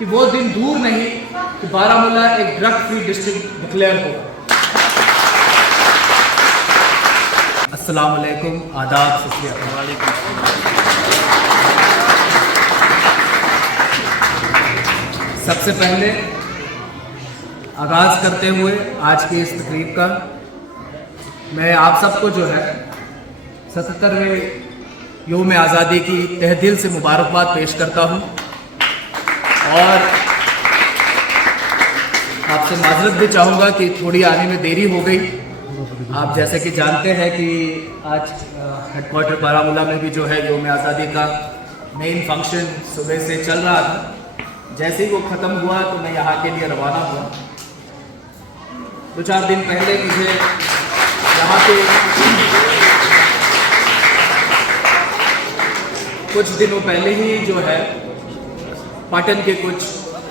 कि वो दिन दूर नहीं कि बारामूला एक ड्रग फ्री डिस्ट्रिक्ट डिक्लेयर होगा। अस्सलाम वालेकुम, आदाब, सत श्री अकाल। सबसे पहले आगाज़ करते हुए आज की इस तकरीब का मैं आप सबको जो है 77वें योम आज़ादी की तहे दिल से मुबारकबाद पेश करता हूँ और आपसे माजरत भी चाहूँगा कि थोड़ी आने में देरी हो गई। आप जैसे कि जानते हैं कि आज हेडक्वार्टर बारामूला में भी जो है योम आज़ादी का मेन फंक्शन सुबह से चल रहा था। जैसे ही वो ख़त्म हुआ तो मैं यहाँ के लिए रवाना हुआ। 2-4 दिन पहले मुझे यहाँ पे कुछ दिनों पहले ही जो है पाटन के कुछ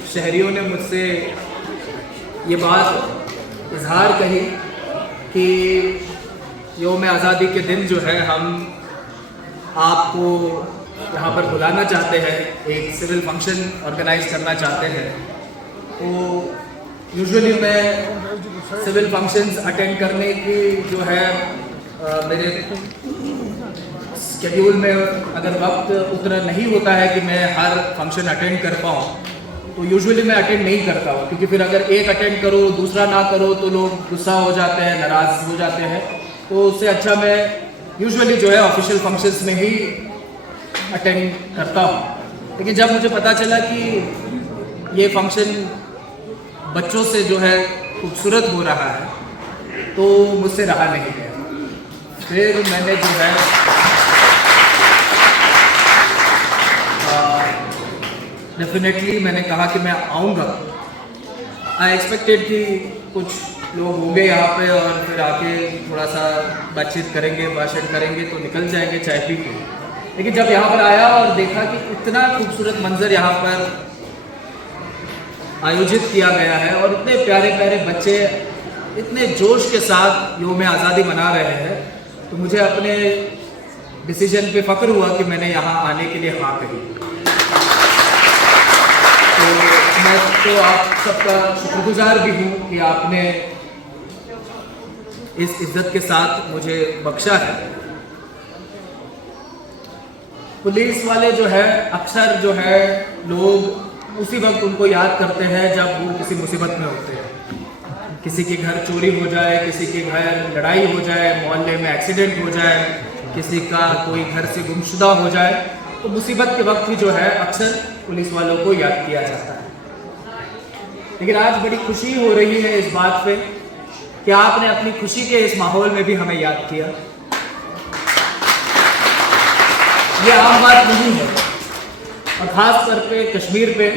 शहरियों ने मुझसे ये बात इजहार कही कि योम आज़ादी के दिन जो है हम आपको यहाँ पर बुलाना चाहते हैं, एक सिविल फंक्शन ऑर्गेनाइज करना चाहते हैं। तो यूजुअली मैं सिविल फंक्शंस अटेंड करने की जो है मेरे शेड्यूल में अगर वक्त उतना नहीं होता है कि मैं हर फंक्शन अटेंड कर पाऊँ, तो यूजुअली मैं अटेंड नहीं करता हूँ, क्योंकि फिर अगर एक अटेंड करो दूसरा ना करो तो लोग गुस्सा हो जाते हैं, नाराज़ हो जाते हैं। तो उससे अच्छा मैं यूजुअली जो है ऑफिशियल फंक्शंस में ही अटेंड करता हूँ। लेकिन जब मुझे पता चला कि ये फंक्शन बच्चों से जो है खूबसूरत हो रहा है तो मुझसे रहा नहीं गया। फिर मैंने जो है डेफिनेटली मैंने कहा कि मैं आऊँगा। आई एक्सपेक्टेड कि कुछ लोग होंगे यहाँ पे और फिर आके थोड़ा सा बातचीत करेंगे, भाषण करेंगे तो निकल जाएंगे चाय पी के। लेकिन जब यहाँ पर आया और देखा कि इतना खूबसूरत मंजर यहाँ पर आयोजित किया गया है और इतने प्यारे प्यारे बच्चे इतने जोश के साथ योम आज़ादी मना रहे हैं, तो मुझे अपने डिसीजन पे फ़ख्र हुआ कि मैंने यहाँ आने के लिए हाँ कही। तो मैं तो आप सबका शुक्रगुजार भी हूँ कि आपने इस इज़्ज़त के साथ मुझे बख्शा है। पुलिस वाले जो है अक्सर जो है लोग उसी वक्त उनको याद करते हैं जब वो किसी मुसीबत में होते हैं। किसी के घर चोरी हो जाए, किसी के घर लड़ाई हो जाए, मोहल्ले में एक्सीडेंट हो जाए, किसी का कोई घर से गुमशुदा हो जाए, तो मुसीबत के वक्त ही जो है अक्सर पुलिस वालों को याद किया जाता है। लेकिन आज बड़ी खुशी हो रही है इस बात पे कि आपने अपनी खुशी के इस माहौल में भी हमें याद किया। ये आम बात नहीं है, और ख़ास तौर पे कश्मीर पे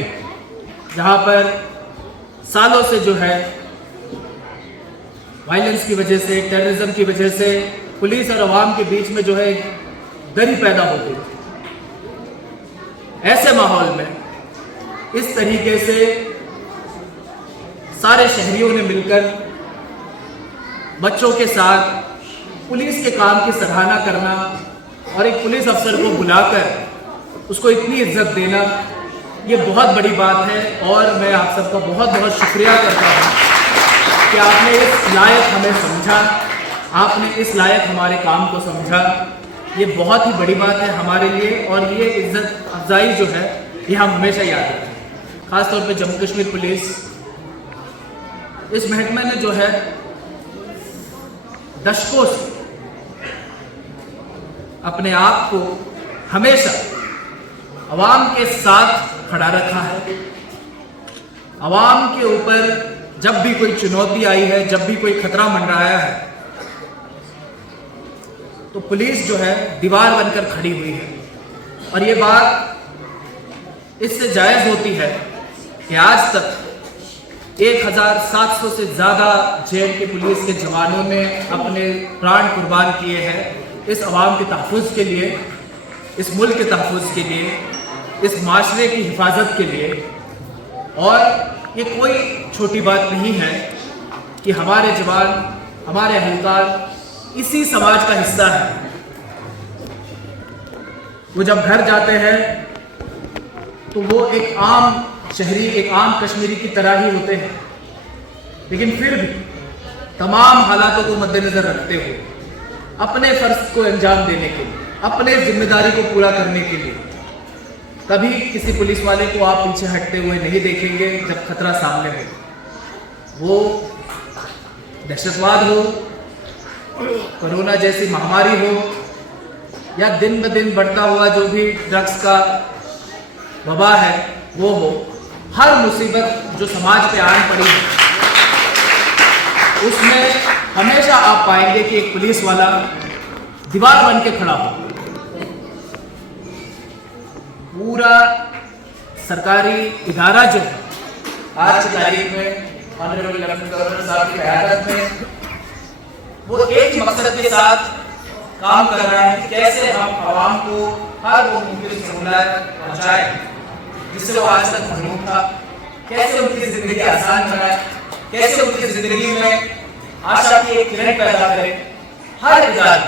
जहाँ पर सालों से जो है वायलेंस की वजह से, टेररिज्म की वजह से पुलिस और अवाम के बीच में जो है दरी पैदा हो गई। ऐसे माहौल में इस तरीके से सारे शहरियों ने मिलकर बच्चों के साथ पुलिस के काम की सराहना करना और एक पुलिस अफसर को बुलाकर उसको इतनी इज्जत देना, ये बहुत बड़ी बात है। और मैं आप सबका बहुत बहुत शुक्रिया करता हूँ कि आपने इस लायक हमें समझा, आपने इस लायक हमारे काम को समझा। ये बहुत ही बड़ी बात है हमारे लिए और ये इज्जत अफजाई जो है ये हम हमेशा याद रखें। ख़ास तौर पे जम्मू कश्मीर पुलिस, इस महकमे ने जो है दशकों से अपने आप को हमेशा अवाम के साथ खड़ा रखा है। अवाम के ऊपर जब भी कोई चुनौती आई है, जब भी कोई खतरा मंडराया है, तो पुलिस जो है दीवार बनकर खड़ी हुई है। और ये बात इससे जायज़ होती है कि आज तक 1700 से ज़्यादा जेल के पुलिस के जवानों ने अपने प्राण कुर्बान किए हैं इस अवाम के तहफ़्फ़ुज़ के लिए, इस मुल्क के तहफ़्फ़ुज़ के लिए, इस माशरे की हिफाजत के लिए। और ये कोई छोटी बात नहीं है कि हमारे जवान, हमारे अहलकार इसी समाज का हिस्सा है। वो जब घर जाते हैं तो वो एक आम शहरी एक आम कश्मीरी की तरह ही होते हैं, लेकिन फिर भी तमाम हालातों को मद्देनजर रखते हुए अपने फर्ज को अंजाम देने के लिए, अपने जिम्मेदारी को पूरा करने के लिए कभी किसी पुलिस वाले को आप पीछे हटते हुए नहीं देखेंगे जब खतरा सामने हो। वो दहशतवाद हो, कोरोना जैसी महामारी हो, या दिन ब दिन बढ़ता हुआ जो भी ड्रग्स का वबा है वो हो, हर मुसीबत जो समाज पे आन पड़ी है उसमें हमेशा आप पाएंगे कि एक पुलिस वाला दीवार बन के खड़ा हो। पूरा सरकारी इदारा जो है आज की तारीख में ऑनरेबल लेफ्टिनेंट गवर्नर साहब की क़यादत में वो एक ही मकसद के साथ काम कर रहा है कि कैसे हम आवाम को हर वो मुमकिन सहूलियत पहुंचाएं जिससे वो आज तक महरूम था, कैसे उनकी जिंदगी आसान बनाए, कैसे उनकी जिंदगी में आशा की एक किरण पैदा करें। हर इदारे,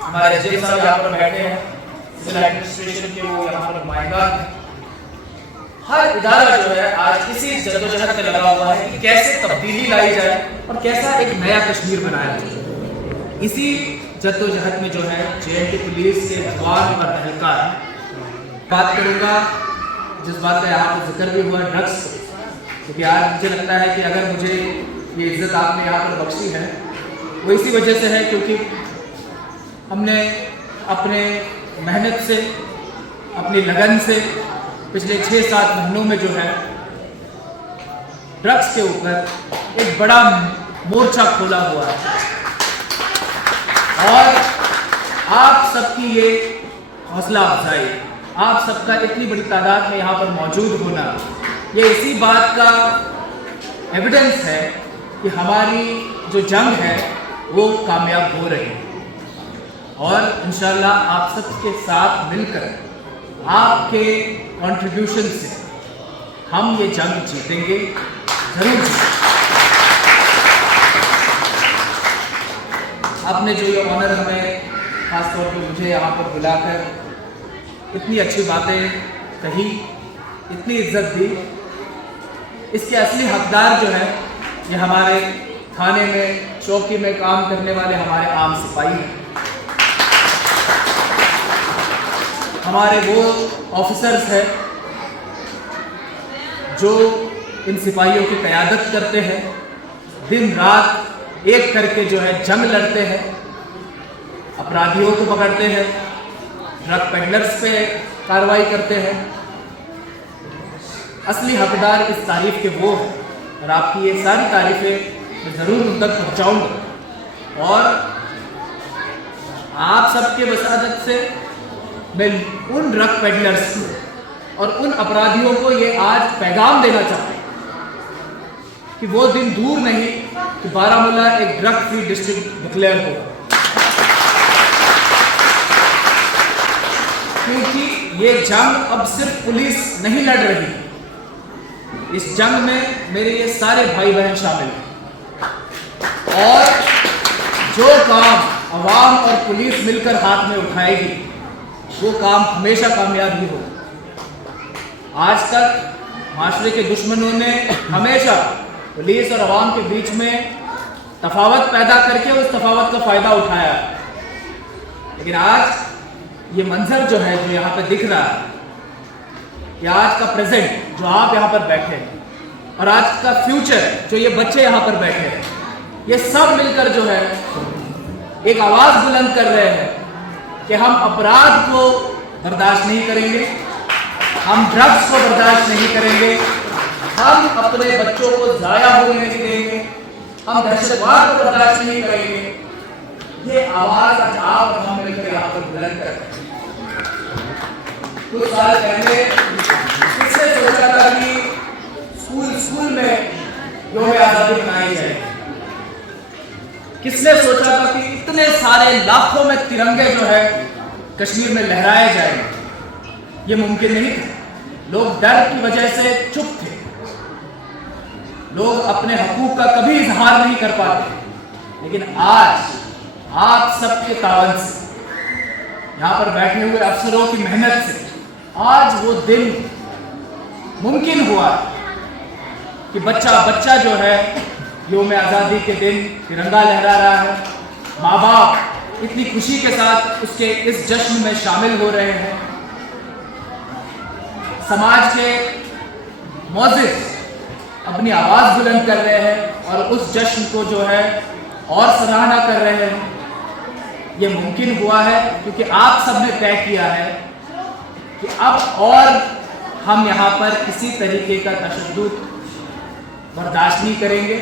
हमारे जेल साहब यहाँ पर बैठे हैं, सिविल एडमिनिस्ट्रेशन के वो यहाँ पर नुमाइंदा हैं, हर इदारा जो है आज इसी जद्दोजहद में लगा हुआ है कि कैसे तब्दीली लाई जाए और कैसा एक नया कश्मीर बनाया जाए। इसी जद्दोजहद में जो है JNK पुलिस के जवान और एहलकार, बात करूँगा जिस बात का यहाँ पर जिक्र भी हुआ ड्रग्स, क्योंकि आज मुझे लगता है कि अगर मुझे ये इज्जत आपने यहाँ पर बख्शी है वो इसी वजह से है क्योंकि हमने अपने मेहनत से, अपनी लगन से पिछले 6-7 महीनों में जो है ड्रग्स के ऊपर एक बड़ा मोर्चा खोला हुआ है। और आप सबकी ये हौसला अफजाई, आप सबका इतनी बड़ी तादाद में यहाँ पर मौजूद होना, ये इसी बात का एविडेंस है कि हमारी जो जंग है वो कामयाब हो रही है। और इंशाल्लाह आप सबके साथ मिलकर आपके कंट्रीब्यूशन से हम ये जंग जीतेंगे, जरूर जीतेंगे। आपने जो ये ऑनर हमें खासतौर पे मुझे यहाँ पर बुलाकर इतनी अच्छी बातें कही, इतनी इज्जत दी, इसके असली हकदार जो है ये हमारे थाने में चौकी में काम करने वाले हमारे आम सिपाही हैं, हमारे वो ऑफिसर्स हैं जो इन सिपाहियों की क़यादत करते हैं, दिन रात एक करके जो है जंग लड़ते हैं, अपराधियों को पकड़ते हैं, ड्रग पेडलर्स पे कार्रवाई करते हैं। असली हकदार इस तारीफ के वो हैं और आपकी ये सारी तारीफें मैं ज़रूर उन तक पहुँचाऊँगा। और आप सबके वसादत से मैं उन ड्रग पेडलर्स को और उन अपराधियों को ये आज पैगाम देना चाहता हूँ कि वो दिन दूर नहीं कि बारामूला एक ड्रग फ्री डिस्ट्रिक्ट डिक्लेयर हो, क्योंकि ये जंग अब सिर्फ पुलिस नहीं लड़ रही, इस जंग में मेरे ये सारे भाई बहन शामिल हैं। और जो काम अवाम और पुलिस मिलकर हाथ में उठाएगी वो काम हमेशा कामयाब ही होगा। आज तक माशरे के दुश्मनों ने हमेशा पुलिस और अवाम के बीच में तफावत पैदा करके उस तफावत का फ़ायदा उठाया, लेकिन आज ये मंजर जो है जो यहाँ पर दिख रहा है, कि आज का प्रेजेंट जो आप यहाँ पर बैठे हैं और आज का फ्यूचर जो ये बच्चे यहाँ पर बैठे हैं, ये सब मिलकर जो है एक आवाज़ बुलंद कर रहे हैं कि हम अपराध को बर्दाश्त नहीं करेंगे, हम ड्रग्स को बर्दाश्त नहीं करेंगे, हम अपने बच्चों को ज़ाया होने नहीं देंगे, हम दहशतवाद को बर्दाश्त नहीं करेंगे। ये आवाज़ आज आप और हम मिलकर यहाँ पर बुलंद कर रहे हैं। कुछ साल पहले किसने सोचा था कि स्कूल में यौम आज़ादी मनाई जाएगी? किसने सोचा था कि इतने सारे लाखों में तिरंगे जो है कश्मीर में लहराए जाएंगे? ये मुमकिन नहीं था। लोग डर की वजह से चुप थे, लोग अपने हकूक का कभी इजहार नहीं कर पाते। लेकिन आज आप सबके तावन से, यहाँ पर बैठे हुए अफसरों की मेहनत से आज वो दिन मुमकिन हुआ कि बच्चा बच्चा जो है यौम आज़ादी के दिन तिरंगा लहरा रहा है, माँ बाप इतनी खुशी के साथ उसके इस जश्न में शामिल हो रहे हैं, समाज के मौज़िज़ अपनी आवाज़ बुलंद कर रहे हैं और उस जश्न को जो है और सराहना कर रहे हैं। ये मुमकिन हुआ है क्योंकि आप सब ने तय किया है कि अब और हम यहाँ पर किसी तरीके का तशद्दुद बर्दाश्त नहीं करेंगे।